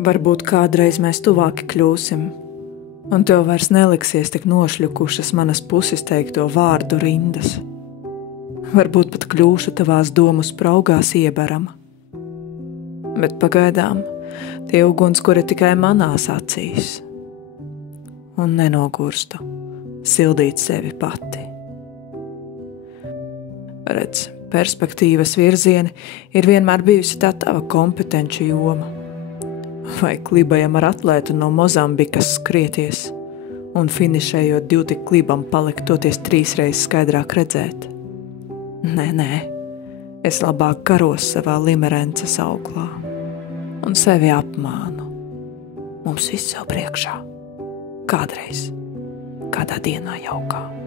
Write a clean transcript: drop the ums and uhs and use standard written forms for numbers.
Varbūt kādreiz mēs tuvāki kļūsim, un tev vairs neliksies tik nošļukušas manas puses teikto vārdu rindas. Varbūt pat kļūšu tavās domu spraugās ieberama. Bet pagaidām tie ugunskuri tikai manās acīs, un nenogurstu sildīt sevi pati. Redz, perspektīvas virzieni ir vienmēr bijusi tā tava kompetenču joma. Vai klibajam ar atlētu no Mozambikas skrieties un finišējot divu tik klibam palikt toties 3 reizes skaidrāk redzēt? Nē, es labāk karos savā limerences auklā un sevi apmānu. Mums viss jau priekšā. Kādreiz, kādā dienā jaukā.